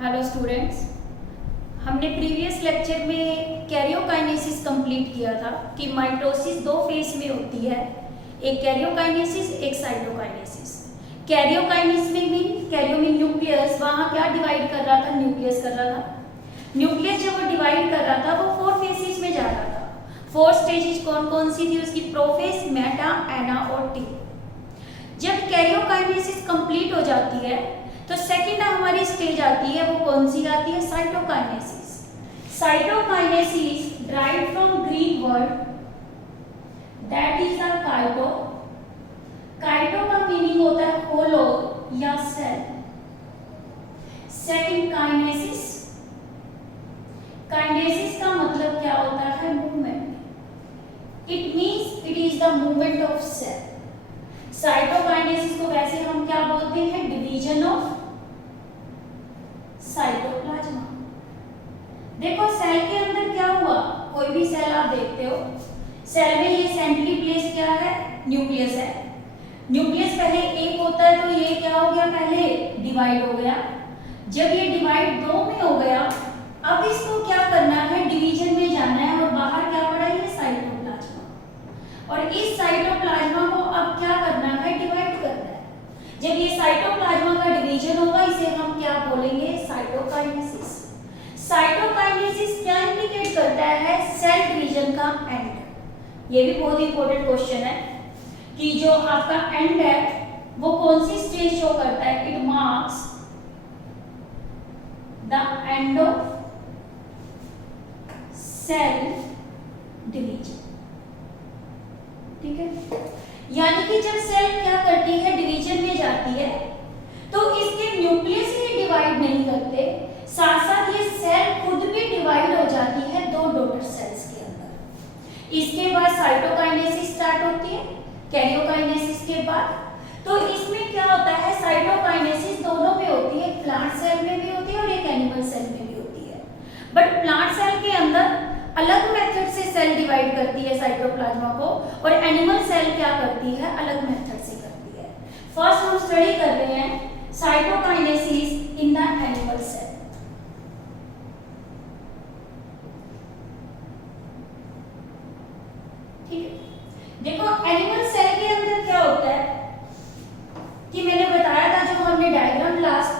Hello students, हमने previous lecture में karyokinesis complete किया था कि माइटोसिस दो फेज में होती है, एक कैरियोकाइनेसिस एक साइटोकाइनेसिस। कैरियोकाइनेसिस में मीन कैरियो मीन न्यूक्लियस, वहाँ क्या डिवाइड कर रहा था? न्यूक्लियस कर रहा था। न्यूक्लियस जब वो डिवाइड कर रहा था वो 4 फेजेस में जा रहा था। 4 स्टेजेस कौन कौन सी थी उसकी? प्रोफेज, मेटा, एना और टी। जब कैरियोकाइनेसिस कंप्लीट हो जाती है तो सेकंड हमारी स्टेज आती है, वो कौन सी आती है? Cytokinesis. Cytokinesis derived from Greek word that is a Kyoto. Kyoto का मीनिंग होता है होलो या सेल। सेकंड काइनेसिस, काइनेसिस का मतलब क्या होता है? Movement. It means it is the movement of cell. Cytokinesis को वैसे हम क्या बोलते हैं? Division of cytoplasm. देखो सेल के अंदर क्या हुआ, कोई भी सेल आप देखते हो, सेल में ये सेंट्रली प्लेस क्या है? न्यूक्लियस है। न्यूक्लियस पहले एक होता है तो ये क्या हो गया? पहले डिवाइड हो गया। जब ये डिवाइड दो में हो गया, अब इसको क्या करना है? डिवीजन में जाना है और बाहर क्या पड़ा? ये साइटोप्लाज्मा। और इस साइटोप्लाज्मा को अब क्या करना है? डिवाइड करना है। जब ये साइटोप्लाज्मा का डिवीजन होगा, इसे हम क्या बोलेंगे? साइटोकाइनेसिस। साइटोकाइनेसिस क्या इंडिकेट करता है? सेल डिवीजन का एंड। ये भी बहुत इंपॉर्टेंट क्वेश्चन है कि जो आपका एंड है वो कौन सी स्टेज शो करता है? It marks the end of cell division. ठीक है, यानी कि जब सेल क्या करती है? डिवीजन में जाती है तो इसके न्यूक्लियस ही डिवाइड नहीं करते, साथ साथ ये सेल खुद भी डिवाइड हो जाती है दो डॉटर सेल्स के अंदर। इसके बाद साइटोकाइनेसिस स्टार्ट होती है कैरियोकाइनेसिस के बाद। तो इसमें क्या होता है? साइटोकाइनेसिस दोनों में होती है, प्लांट सेल में भी होती है और एक एनिमल सेल में भी होती है। बट प्लांट सेल के अंदर अलग मेथड से सेल डिवाइड करती है साइटोप्लाज्मा को, और एनिमल सेल क्या करती है? अलग मेथड से करती है। फर्स्ट हम स्टडी कर रहे हैं cytokinesis in the animal cell. ठीक है, देखो एनिमल सेल के अंदर क्या होता है कि मैंने बताया था, जो हमने डायग्राम लास्ट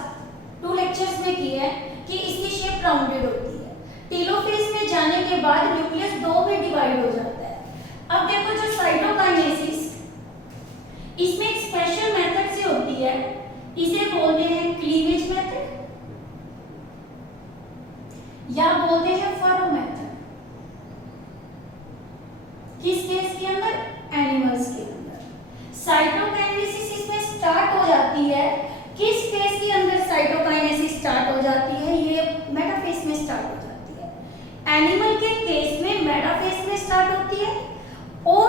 2 लेक्चर्स में की है, कि इसकी शेप राउंडेड होती है। टेलोफेज में जाने के बाद न्यूक्लियस दो में डिवाइड हो जाता है। अब देखो जो साइटोकाइनेसिस, इसमें एक स्पेशल मेथड से होती है, इसे बोलते हैं क्लीवेज मेथड या बोलते हैं फरो मेथड। किस केस के अंदर? एनिमल्स के अंदर। साइटोकाइनेसिस इसमें स्टार्ट हो जाती है, किस फेज के अंदर साइटोकाइनेसिस स्टार्ट हो जाती है? ये मेटाफेज में स्टार्ट हो जाती है। एनिमल के केस में मेटाफेज में स्टार्ट होती है, और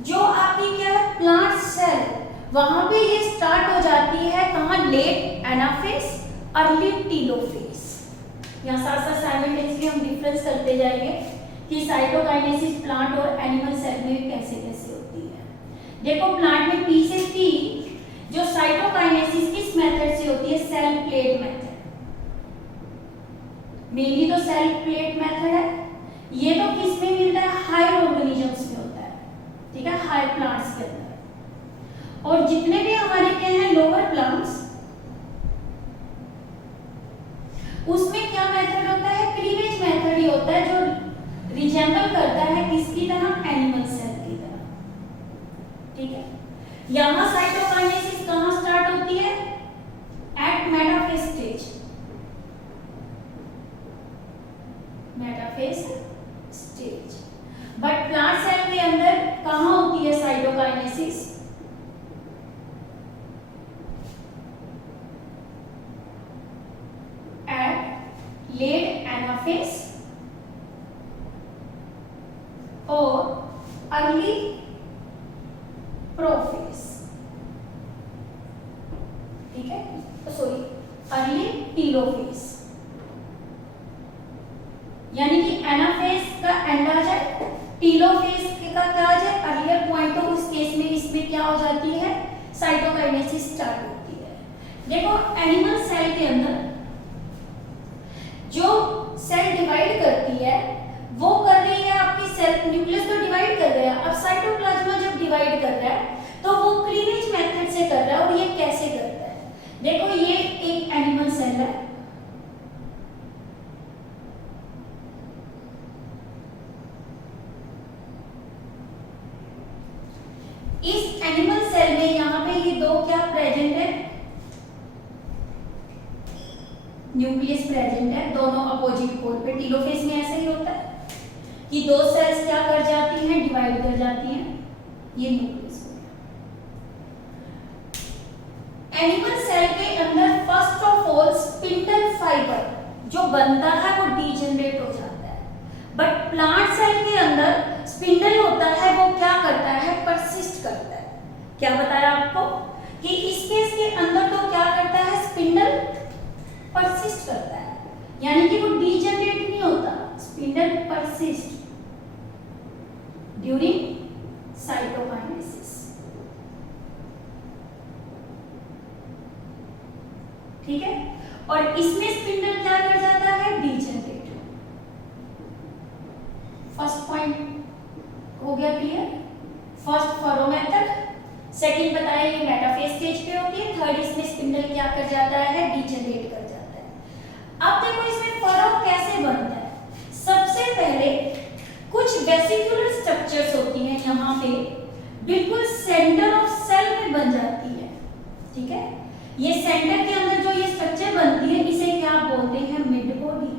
जो आपकी क्या है? प्लांट सेल, वहां पे ये स्टार्ट हो जाती है कहां? Late anaphase, early telophase. यहाँ साथ साथ साइमल्टेनियसली हम डिफरेंस करते जाएंगे कि साइटोकाइनेसिस प्लांट और एनिमल सेल में कैसे कैसे होती है। देखो प्लांट में पी से टी, जो साइटोकाइनेसिस किस मेथड से होती है? Cell plate method. मेनली तो सेल प्लेट मेथड है। ये तो किस में मिलता है? हायर ऑर्गेनिजम्स में होता है। ठीक है, हायर प्लांट्स के अंदर। और जितने भी हमारे क्या हैं लोअर प्लांट्स, उसमें क्या मेथड होता है? क्लीवेज मेथड ही होता है, जो रिजेंबल करता है किसकी तरह? एनिमल सेल की तरह। ठीक है, यहां साइटोकाइनेसिस कहां स्टार्ट होती है? At metaphase stage. Metaphase stage. But plant cell के अंदर कहां होती है साइटोकाइनेसिस? एट लेट एनाफेज और अर्ली प्रोफेज। ठीक है, सॉरी अर्ली टीलोफेज। यानी कि एनाफेज का एंड आ जाए, टीलोफेज का क्या आ जाए? Earlier point. तो उस केस में इसमें क्या हो जाती है? साइटोकाइनेसिस स्टार्ट होती है। देखो एनिमल सेल के अंदर एक एनिमल सेल है, इस एनिमल सेल में यहाँ पे ये दो क्या प्रेजेंट है, न्यूक्लियस प्रेजेंट है, दोनों अपोजिट पोल पे। टेलोफेज में ऐसा ही होता है कि दो सेल्स क्या कर जाती हैं, डिवाइड कर जाती हैं, ये न्यूक्लियस हो गया। एनिमल सेल के अंदर first of all spindle fibre जो बनता है वो डीजनरेट हो जाता है, बट प्लांट सेल के अंदर स्पिंडल होता है वो क्या करता है, परसिस्ट करता है। क्या बताया आपको कि इस केस के अंदर तो क्या करता है, स्पिंडल परसिस्ट करता है, यानी कि वो डीजनरेट नहीं होता, स्पिंडल परसिस्ट ड्यूरिंग साइटोकाइनेसिस। ठीक है, और इसमें स्पिंडल क्या कर जाता है, डीजनरेट। फर्स्ट पॉइंट हो गया clear, first furrow method. Second बताया ये मेटाफेज स्टेज पे होती है। थर्ड इसमें स्पिंडल क्या कर जाता है, डीजनरेट कर जाता है। अब देखो इसमें फरो कैसे बनता है। सबसे पहले कुछ वेसिकुलर स्ट्रक्चर्स होती हैं यहाँ पे, बिल्कुल सेंटर ऑफ सेल में बन जाती है। ठीक है, ये सेंटर के अंदर जो ये स्ट्रक्चर बनती है इसे क्या बोलते हैं, मिड बॉडी।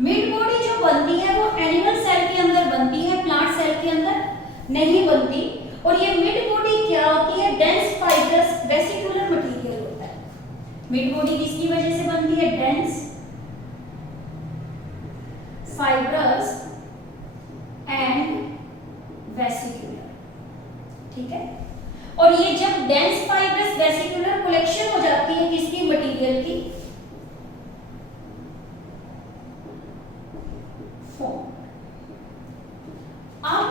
मिड बॉडी जो बनती है वो एनिमल सेल के अंदर बनती है, प्लांट सेल के अंदर नहीं बनती। और ये मिड बॉडी क्या होती है, डेंस फाइब्रस वेसिकुलर मटेरियल होता है। मिड बॉडी किसकी वजह से बनती है, डेंस फाइब्रस एंड वेसिकुलर। ठीक है, और ये जब डेंस फाइब्रस वेसिकुलर कलेक्शन हो जाती है किसकी, मटेरियल की, अब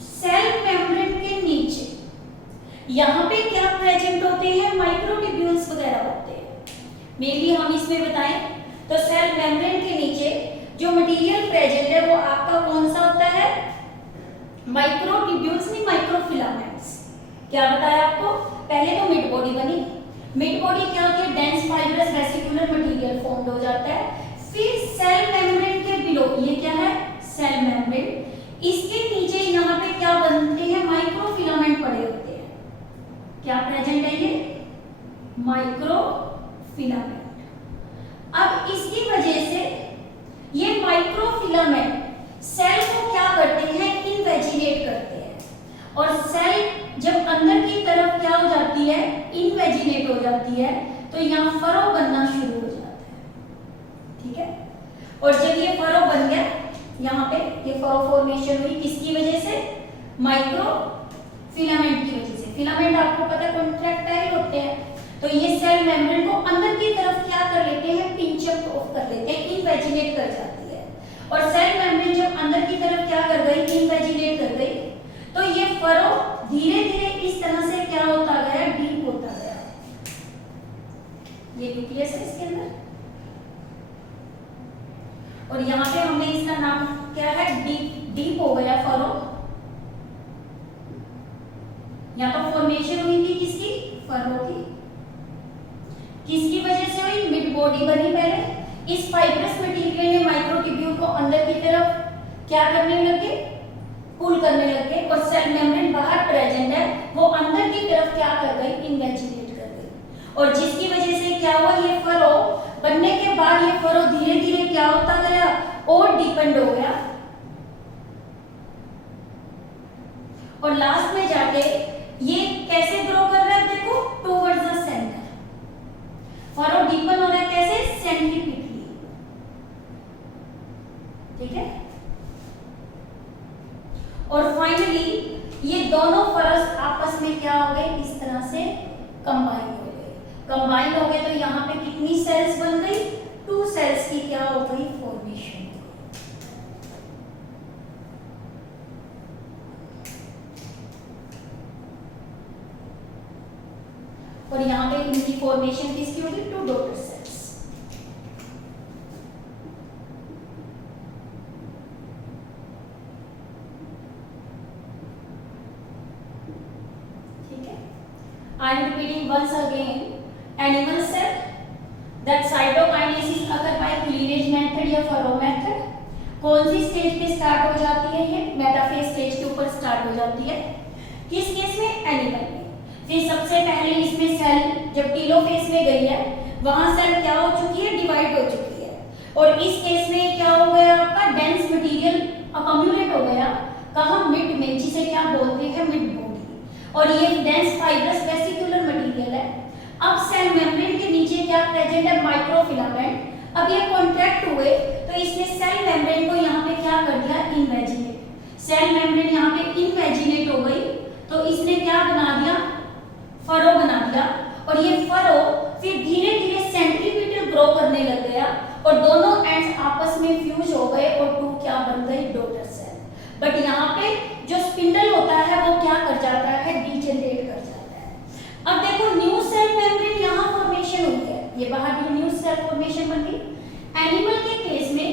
सेल मेम्ब्रेन के नीचे यहाँ पे क्या प्रेजेंट होते हैं, माइक्रोट्यूब्यूल्स वगैरह होते हैं। मेनली हम इसमें बताएं तो सेल मेम्ब्रेन के नीचे जो मटेरियल प्रेजेंट है वो आपका कौन सा होता है, माइक्रोट्यूब्यूल्स नहीं, माइक्रोफिलामेंट्स। क्या बताया आपको, पहले तो मिड बॉडी बनी। मिड बॉडी क्या होती है, dense fibrous vesicular material form हो जाता है। फिर सेल मेम्ब्रेन के बिलो, ये क्या है, सेल मेम्ब्रेन, इसके नीचे यहाँ पे क्या बनते हैं, माइक्रोफिलामेंट पड़े होते हैं। क्या प्रेजेंट है, ये माइक्रोफिलामेंट। अब इसकी वजह से ये माइक्रोफिलामेंट सेल को क्या करते हैं, इनवेजिनेट करते हैं। और सेल जब अंदर की तरफ क्या हो जाती है, इनवेजिनेट हो जाती है, तो यहाँ फरो बनना शुरू हो जाता है। ठीक है, और जब ये फरो बन गया, यहाँ पे ये फरो फॉर्मेशन हुई किसकी वजह से, माइक्रोफिलामेंट की वजह से। फिलामेंट आपको पता है कॉन्ट्रैक्टाइल होते हैं, तो ये सेल मेम्ब्रेन को अंदर की तरफ क्या कर लेते हैं, पिंच अप ऑफ कर लेते हैं, इनवेजिनेट कर जाती है। और सेल मेम्ब्रेन जब अंदर की तरफ क्या कर गई, इनवेजिनेट कर गई, तो ये फरो धीरे धीरे इस तरह से क्या होता गया, डीप होता गया। ये न्यूक्लियस है इसके अंदर, और यहाँ पे हमने इसका नाम क्या है, डीप, डीप हो गया फरो। यहाँ पर फॉर्मेशन हुई थी किसकी, फरो की। किसकी वजह से हुई, मिड बॉडी बनी पहले। इस फाइब्रस मटेरियल ने माइक्रोट्यूब्यूल को अंदर की तरफ क्या करने लगे, पुल करने लगे, और सेल मेम्ब्रेन बाहर प्रेजेंट है, वो अंदर की तरफ क्या कर गई, इनवेजिनेट कर गई। और जिसकी वजह से क्या हुआ, ये फरो बनने के बाद ये फरो धीरे धीरे क्या होता गया, और डिपेंड हो गया, और लास्ट में जाके ये कैसे ग्रो कर रहा है, देखो towards the centre. Furrow deepen हो रहा है कैसे, सेंट्रीपिटली। ठीक है, और फाइनली ये दोनों फरोस आपस में क्या हो गए, इस तरह से कंबाइन हो गए। कंबाइन हो गए तो यहाँ पे कितनी सेल्स बन गई, 2 सेल्स की क्या हो गई, फॉर्मेशन। और यहाँ पे इनकी फॉर्मेशन किसकी होगी, 2 डॉटर सेल्स। ठीक है, I am repeating once again animal cell that cytokinesis अगर बाय क्लीवेज मेथड या फरो मेथड। कौन सी स्टेज पे स्टार्ट हो जाती है? ये मेटाफेज स्टेज के ऊपर स्टार्ट हो जाती है। किस केस में? एनिमल में। फिर सबसे पहले इसमें सेल जब टीलोफेज में गई है वहां सेल क्या हो चुकी है? डिवाइड हो चुकी है। और इस केस में क्या हो गया? आपका डेंस मटेरियल अकम्युलेट हो गया। कहाँ? मिड में, जिसे क्या बोलते हैं? Mid body. और ये डेंस फाइब्रस वेसिकुलर मटेरियल है। अब सेल मेम्ब्रेन के नीचे क्या प्रेजेंट है? माइक्रोफिलामेंट। अब ये कॉन्ट्रैक्ट हुए तो इसने सेल मेम्ब्रेन को यहाँ पे क्या कर दिया? इन्वेजिनेट। सेल मेम्ब्रेन यहाँ पे इन्वेजिनेट हो गई तो इसने क्या बना दिया? फरो बना दिया। और ये फरो फिर धीरे धीरे सेंट्रीपिटल ग्रो करने लग गया और दोनों एंड्स आपस में फ्यूज हो गए और टू क्या बन गए? Daughter cell. बट यहाँ पे जो स्पिंडल होता है वो क्या कर जाता है? डीजेनरेट कर जाता है। अब देखो न्यू सेल मेम्ब्रेन यहाँ फॉर्मेशन हुई है, ये बाहर भी न्यू सेल फॉर्मेशन बन गई। एनिमल के केस में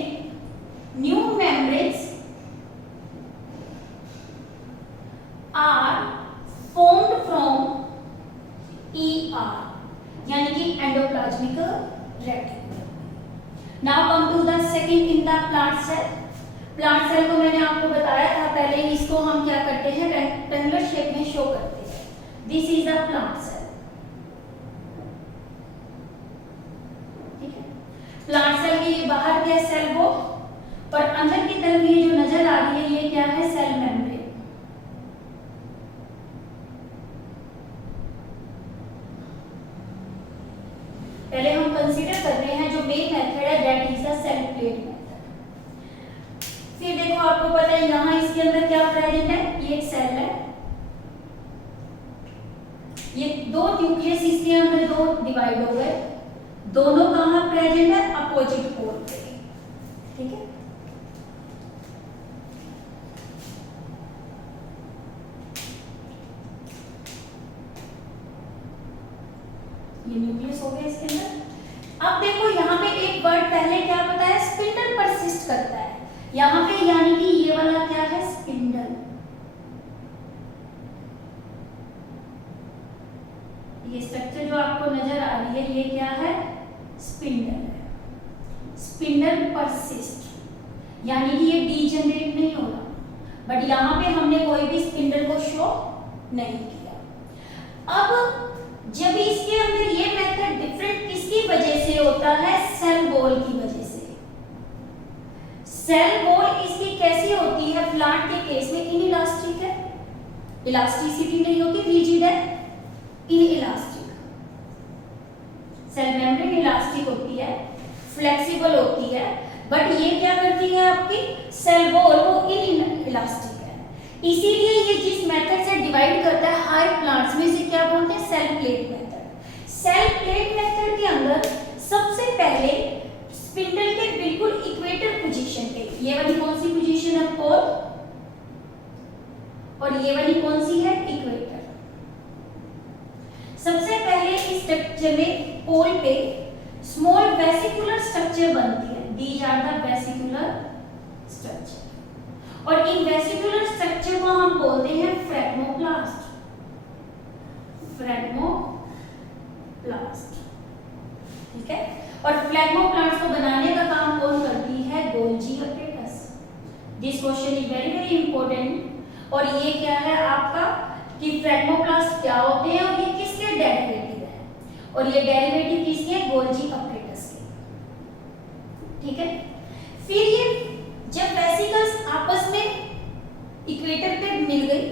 new membranes are formed from ER यानी कि endoplasmic reticulum. Now come to the second in the plant cell. Plant cell को मैंने आपको बताया था पहले, इसको हम क्या करते हैं? रेक्टेंगुलर शेप में शो करते हैं। This is the plant cell. ठीक है, प्लांट सेल के ये बाहर क्या सेल वो, और अंदर की तरफ ये जो नजर आ रही है ये क्या है? Cell membrane. पहले हम कंसीडर कर रहे हैं जो मेन मेथड है that is the cell plate method. फिर देखो आपको पता है यहाँ इसके अंदर क्या प्रेजेंट है? ये एक सेल है, ये दो न्यूक्लियस इसके अंदर दो डिवाइड हो गए, दोनों कहाँ प्रेजेंट है? अपोजिट पोल पे। ठीक है, ये न्यूक्लियस हो गया इसके अंदर। अब देखो यहाँ पे एक वर्ड पहले क्या बताया? स्पिंडल परसिस्ट करता है यहाँ पे, यानी कि ये वाला क्या है? स्पिंडल। ये स्ट्रक्चर जो आपको नजर आ रही है ये क्या है? स्पिंडल है। स्पिंडल परसिस्ट यानी कि ये डीजनरेट नहीं हो रहा, बट यहाँ पे हमने कोई भी स्पिंडल को शो नहीं किया। अब जब इसके अंदर ये मेथड डिफरेंट किसकी वजह से होता है? सेल वॉल की वजह से। सेल वॉल इसकी कैसी होती है? प्लांट के केस में इनइलास्टिक है, इलास्टिसिटी नहीं होती, रिजिड है, इनइलास्टिक। सेल मेम्ब्रेन इलास्टिक होती है, फ्लेक्सिबल होती है, बट ये क्या करती है? आपकी सेल वॉल वो इनइलास्टिक है। इसीलिए ये जिस मेथड से डिवाइड करता है हाई प्लांट्स में, इसे क्या बोलते हैं? Cell plate method. Cell plate method के अंदर सबसे पहले स्पिंडल के बिल्कुल इक्वेटर पोजीशन पे, ये वाली कौन सी पोजीशन है? पोल। और ये वाली कौन सी है? इक्वेटर। सबसे पहले इस स्ट्रक्चर में पोल पे स्मॉल वेसिकुलर स्ट्रक्चर बनती है। These are the vesicular structure, और इन वेसिकुलर स्ट्रक्चर को हम बोलते हैं फ्रेगमोप्लास्ट। फ्रेगमोप्लास्ट, ठीक है। और फ्लेगमोप्लास्ट को बनाने का काम कौन करती है? Golgi apparatus. This question is very very important. और ये क्या है आपका कि फ्लेगमोप्लास्ट क्या होते हैं और ये किसके डेरिवेटिव है? और ये डेरिवेटिव किसके हैं? गोल्जी अपरेटस के। ठीक है, फिर ये जब वेसिकल्स आपस में इक्वेटर पे मिल गई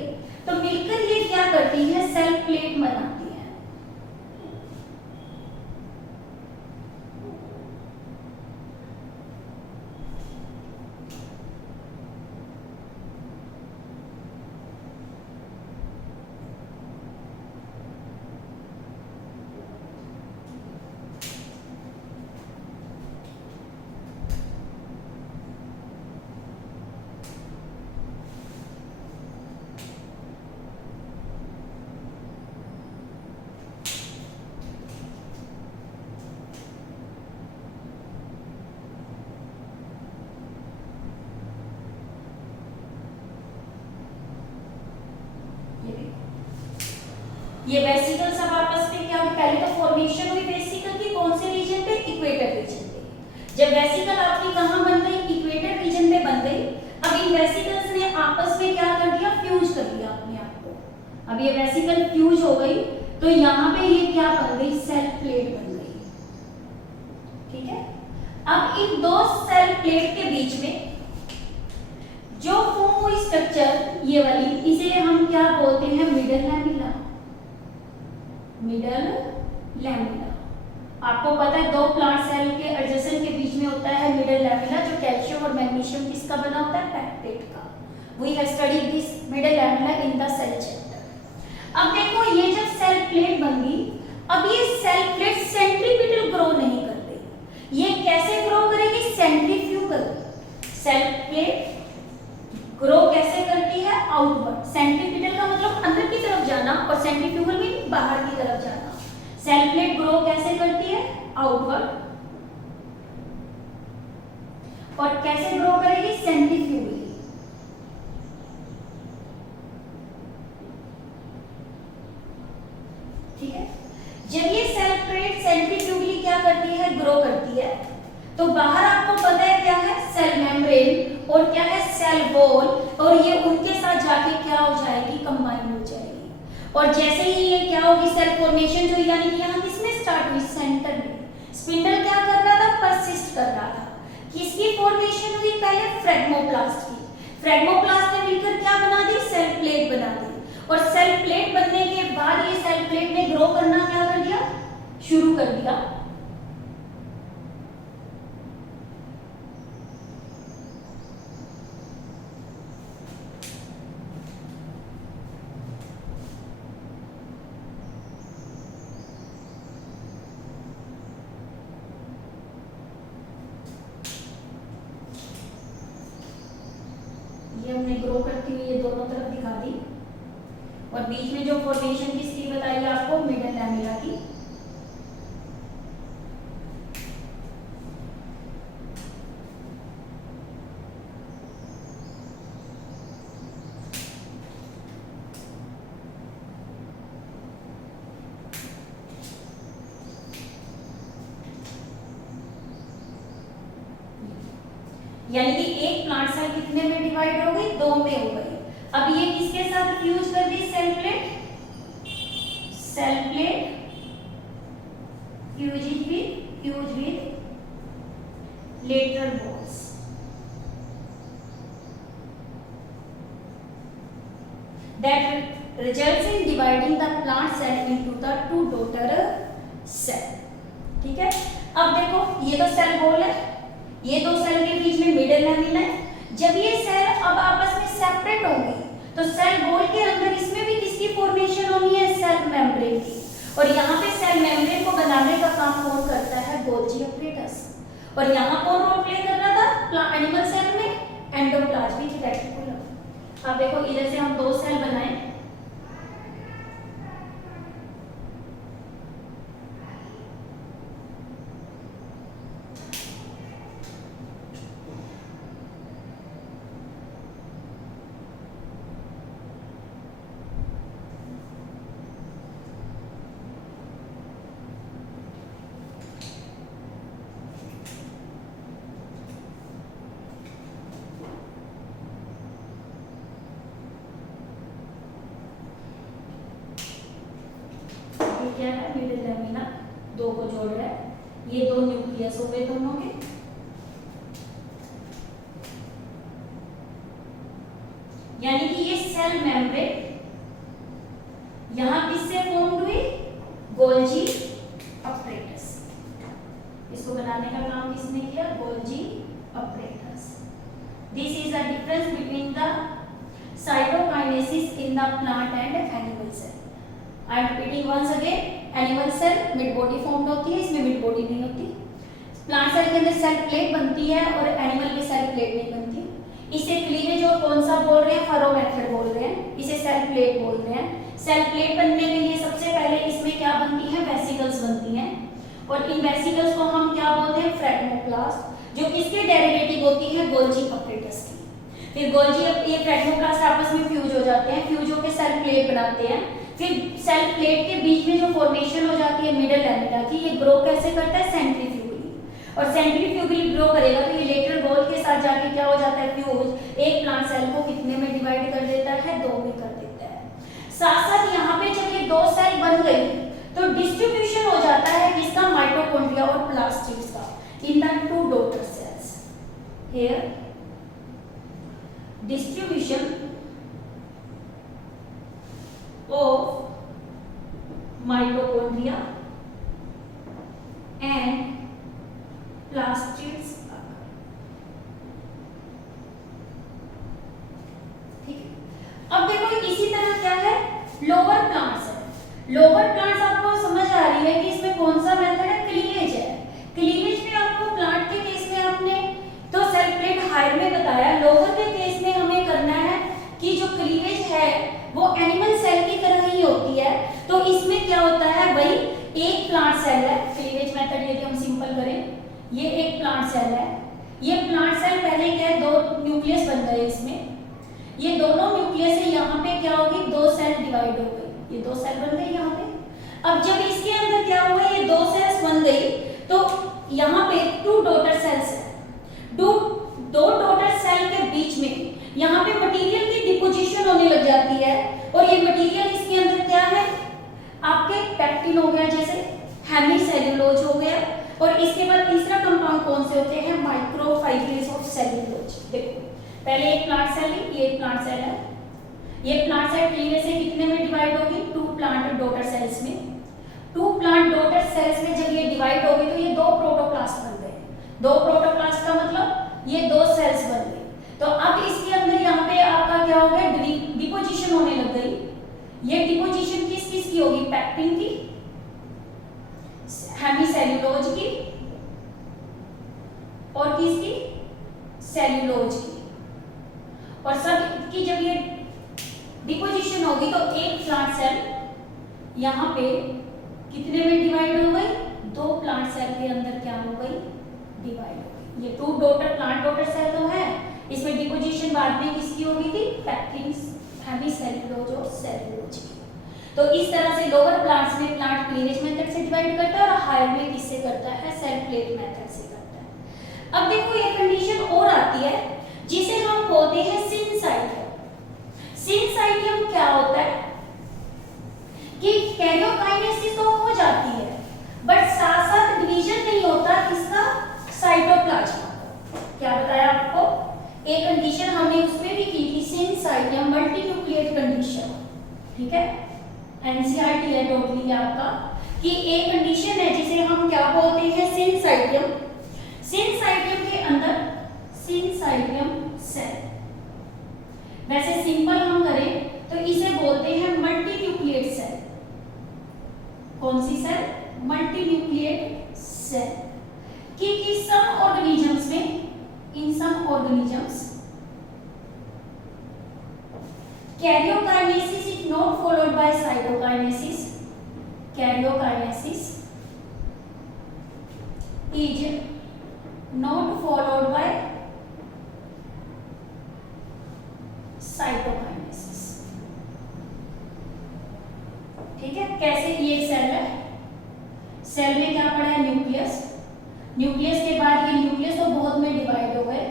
तो मिलकर ये क्या करती है? सेल प्लेट बनाती है। जब वेसिकल आपकी कहाँ बन गई, इक्वेटर रीजन में बन गई। अब इन वेसिकल्स ने आपस में क्या कर दिया, फ्यूज कर दिया अपने आप को। अब ये वेसिकल फ्यूज हो गई तो यहाँ पे ये क्या बन गई, सेल प्लेट बन गई। ठीक है, अब इन दो सेल प्लेट के बीच में जो फॉर्म हुई स्ट्रक्चर ये वाली, इसे हम क्या बोलते हैं, मिडल लैमेला। मिडल लैमेला आपको पता है, दो प्लांट सेल के एडजेसेंट के बीच में होता है मिडल लैमेला, जो कैल्शियम और मैग्नीशियम किसका बना होता है, पैक्टेट का। We have studied this middle lamella in the cell chapter. अब देखो ये जब सेल प्लेट बन गई, अब ये सेल प्लेट सेंट्रीपिटल ग्रो नहीं कर रही, ये कैसे ग्रो करेगी, सेंट्रीफ्यूगल। सेल प्लेट ग्रो कैसे करती है, आउटवर्ड। सेंट्रीपिटल का मतलब अंदर की तरफ जाना और सेंट्रीफ्यूगल में बाहर की तरफ जाना। सेल प्लेट ग्रो कैसे करती है, आउटवर्ड, और कैसे ग्रो करेगी, सेंट्रीफ्यूगली। ठीक है, जब ये सेल प्लेट सेंट्रीफ्यूगली क्या करती है, ग्रो करती है, तो बाहर आपको पता है क्या है, सेल मेम्ब्रेन, और क्या है, सेल वॉल, और ये उनके साथ जाके क्या हो जाएगी, कंबाइन हो जाएगी। और जैसे ही ये क्या होगी, सेल फॉर्मेशन जो यानी कि यहाँ किसमें स्टार्ट हुई, सेंटर में। स्पिंडल क्या कर रहा था, परसिस्ट कर रहा था। किसकी फॉर्मेशन हुई, पहले फ्रेगमोप्लास्ट की। फ्रेगमोप्लास्ट ने मिलकर क्या बना दी, सेल प्लेट बना दी। और सेल प्लेट बनने के बाद ये सेल प्लेट ने ग्रो करना क्या कर दिया, शुरू कर दिया। ये हमने ग्रो करती हुई ये दोनों तरफ दिखा दी, और बीच में जो फॉर्मेशन किसकी बताई आपको, मिडल लैमेला की। यानी कि एक प्लांट सेल कितने में डिवाइड हो गई, दो में हो गई। अब ये किसके साथ फ्यूज कर दी, cell plate. Cell plate fuse with lateral walls. That results in dividing the plant cell into the two daughter cell। ठीक है, अब देखो ये तो सेल वॉल है, ये दो सेल के बीच में मिडल लैमेला है। जब ये सेल अब आपस में सेपरेट होंगे तो सेल वॉल के अंदर इसमें भी किसकी फॉर्मेशन होनी है, सेल मेम्ब्रेन की। और यहाँ पे सेल मेम्ब्रेन को बनाने का काम कौन करता है, गोल्जी अपरेटस। और यहाँ कौन रोल प्ले कर रहा था, एनिमल सेल में एंडोप्लाज्मिक रेटिकुलम। अब देखो इधर से हम दो सेल बनाए, क्या है, मिडल लैमेला दो को जोड़ रहा है, ये दो न्यूक्लियस हो गए दोनों के। यानी कि ये सेल मेम्ब्रेन यहां किससे फॉर्म हुई, गोल्जी अपरेटस। इसको बनाने का काम किसने किया, Golgi apparatus. This is the difference between the cytokinesis in the plant and animal cell. I am repeating once again, animal cell mid body formed होती है, इसमें मिड बॉडी नहीं होती। प्लांट सेल के अंदर सेल प्लेट बनती है और एनिमल में सेल प्लेट नहीं बनती। इसे क्लीवेज और कौन सा बोल रहे हैं, फरो मेथड बोल रहे हैं, इसे सेल प्लेट बोल रहे हैं। सेल प्लेट बनने के लिए सबसे पहले इसमें क्या बनती है, वेसिकल्स बनती हैं, और इन वेसिकल्स को हम क्या बोलते हैं, फ्रेगमोप्लास्ट, जो किसके डेरिवेटिव होती है, गोल्जी अपरेटस की। फिर गोल्जी ये फ्रेगमोप्लास्ट आपस में फ्यूज हो जाते हैं, फ्यूज होकर सेल प्लेट बनाते हैं। फिर सेल प्लेट के बीच में जो फॉर्मेशन हो जाती है मिडल लैमेला की, ये ग्रो कैसे करता है, सेंट्रीफ्यूगली। और सेंट्रीफ्यूगली ग्रो करेगा तो ये लेटरल वॉल के साथ जाके क्या हो जाता है, फ्यूज एक प्लांट सेल को कितने में डिवाइड कर देता है, 2 में कर देता है। साथ साथ यहाँ पे जब ये 2 सेल बन गई तो डिस्ट्रीब्यूशन हो जाता है किसका, माइटोकॉन्ड्रिया और प्लास्टिड्स का in the 2 daughter cells. Here distribution of mitochondria and plastids। ठीक है, अब देखो इसी तरह क्या है, लोअर प्लांट्स है। लोअर प्लांट्स आपको समझ आ रही है कि इसमें कौन सा मेथड है, क्लीवेज है। क्लीवेज में आपको प्लांट के केस में आपने तो सेल प्लेट हायर में बताया, लोअर के केस में हमें करना है कि जो क्लीवेज है वो एनिमल सेल की तरह ही होती है। तो इसमें क्या होता है, वही एक प्लांट सेल है, क्लीवेज मेथड यदि हम सिंपल करें, ये एक प्लांट सेल है। ये प्लांट सेल पहले क्या है, 2 न्यूक्लियस बन गए इसमें, ये दोनों न्यूक्लियस से यहाँ पे क्या होगी, 2 सेल डिवाइड हो गई, ये 2 सेल बन गई यहाँ पे। अब जब इसके अंदर क्या हुआ, ये 2 सेल्स बन गई तो यहाँ पे 2 डॉटर सेल्स है। 2 डॉटर सेल के बीच में यहाँ पे मटेरियल की डिपोजिशन होने लग जाती है और ये मटेरियल इसके अंदर क्या है, आपके पेक्टिन हो गया, जैसे हेमीसेल्यूलोज हो गया, और इसके बाद तीसरा कंपाउंड कौन से होते हैं, माइक्रोफाइब्रेज ऑफ सेल्यूलोज। देखो पहले एक प्लांट सेल है, ये एक प्लांट सेल है, ये प्लांट सेल क्लीवेज से कितने में डिवाइड होगी, 2 प्लांट डॉटर सेल्स में। 2 प्लांट डॉटर सेल्स में जब ये डिवाइड होगी तो ये 2 प्रोटोप्लास्ट बन गए। 2 प्रोटोप्लास्ट का मतलब ये 2 सेल्स बन गए। तो अब इसके अंदर यहाँ पे आपका क्या हो गया, डिपोजिशन होने लग गई। ये डिपोजिशन किस किस की होगी, पेक्टिन की, हेमीसेल्यूलोज की और किसकी, सेल्यूलोज की। और सब की जब ये डिपोजिशन होगी तो एक प्लांट सेल यहाँ पे कितने में डिवाइड हो गई, 2 प्लांट सेल के अंदर क्या हो गई, डिवाइड हो गई। ये 2 डॉटर प्लांट डॉटर सेल तो है, इसमें डिपोजिशन बाद में किसकी होगी थी, पेक्टिन, हेमीसेल्यूलोज और सेल्यूलोज की। तो इस तरह से लोअर प्लांट्स में प्लांट क्लीवेज मेथड से डिवाइड करता है और हायर में किससे करता है, सेल प्लेट मेथड से करता है। अब देखो ये कंडीशन और आती है जिसे हम बोलते हैं सिनसाइटियम। सिनसाइटियम क्या होता है कि कैरियोकाइनेसिस तो हो जाती है बट साथ साथ डिवीजन नहीं होता किसका, साइटोप्लाज्म। क्या बताया आपको, एक कंडीशन हमने उसमें भी की थी, सिनसाइटियम मल्टीन्यूक्लिएट कंडीशन। ठीक है, एनसीईआरटी है टोटली आपका, कि एक कंडीशन है जिसे हम क्या बोलते हैं, सिनसाइटियम। सिनसाइटियम के अंदर सिनसाइटियम सेल, वैसे सिंपल हम करें तो इसे बोलते हैं मल्टीन्यूक्लिएट सेल। कौन सी सेल, मल्टीन्यूक्लिएट सेल। कि सम ऑर्गेनिजम्स में, in some organisms karyokinesis is not followed by cytokinesis. Karyokinesis is not followed by cytokinesis. ठीक है, कैसे, ये एक सेल है, सेल में क्या पड़ा है, न्यूक्लियस। न्यूक्लियस के बाद ये न्यूक्लियस तो बहुत में डिवाइड हो गए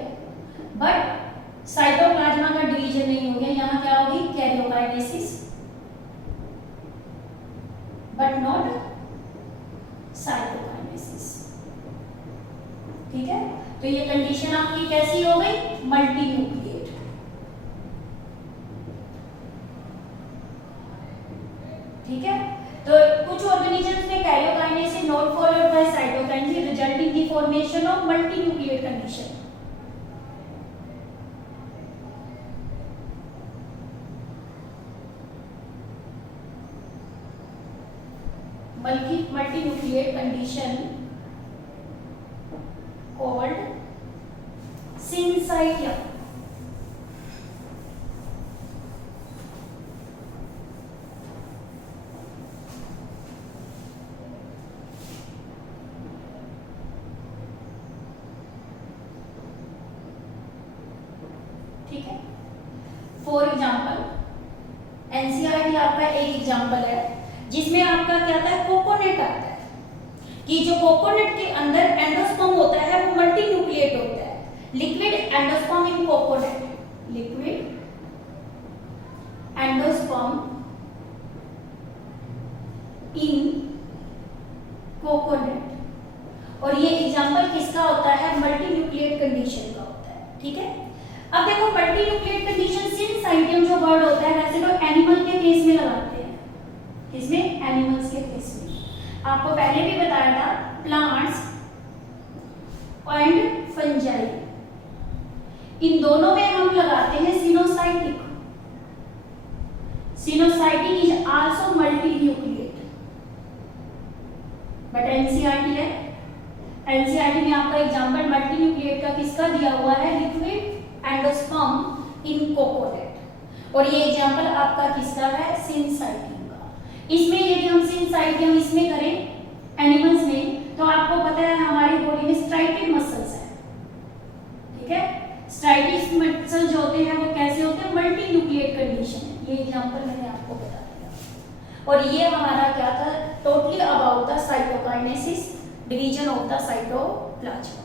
बट साइटोप्लाज्मा का डिवीजन नहीं हो गया। यहाँ क्या होगी, कैरियोकाइनेसिस बट नॉट साइटोकाइनेसिस। ठीक है, तो ये कंडीशन आपकी कैसी हो गई, मल्टीन्यूक्लिएट। ठीक है, तो कुछ ऑर्गेनिजम्स में karyokinesis not followed by cytokinesis resulting the formation of multinucleate condition. multinucleate condition called syncytium। ठीक है, फॉर एग्जाम्पल एनसीईआरटी आपका एक एग्जाम्पल है जिसमें आपका क्या आता है, कोकोनट आता है। कि जो कोकोनट के अंदर एंडोस्पर्म होता है वो मल्टी न्यूक्लिएट होता है। लिक्विड एंडोस्पर्म इन कोकोनट, लिक्विड एंडोस्पर्म इन कोकोनट। और ये एग्जांपल किसका होता है? मल्टी न्यूक्लिएट कंडीशन का होता है। ठीक है, अब देखो मल्टी न्यूक्लिएट कंडीशन सिंसाइटियम जो वर्ड होता है वैसे तो एनिमल के केस में लगाते हैं, किसमें? एनिमल्स के केस में। आपको पहले भी बताया था प्लांट्स एंड फंजाई, इन दोनों में हम लगाते हैं coenocytic. Coenocytic is also multi nucleate, but NCERT है, एनसीईआरटी में आपका एग्जांपल मल्टी न्यूक्लिएट का किसका दिया हुआ है? लिक्विड एंडोस्पर्म इन कोकोनट। और ये एग्जांपल आपका किसका है? सिनसाइटियम का। इसमें यदि हम सिनसाइटियम इसमें करें एनिमल्स में, तो आपको पता है हमारी बॉडी में स्ट्राइटेड मसल्स है। ठीक है, स्ट्राइटेड मसल जो होते हैं वो कैसे होते हैं? मल्टी न्यूक्लिएट कंडीशन है। ये एग्जांपल मैंने आपको बता दिया। और ये हमारा क्या था? Totally about the cytokinesis, division of the cytoplasm.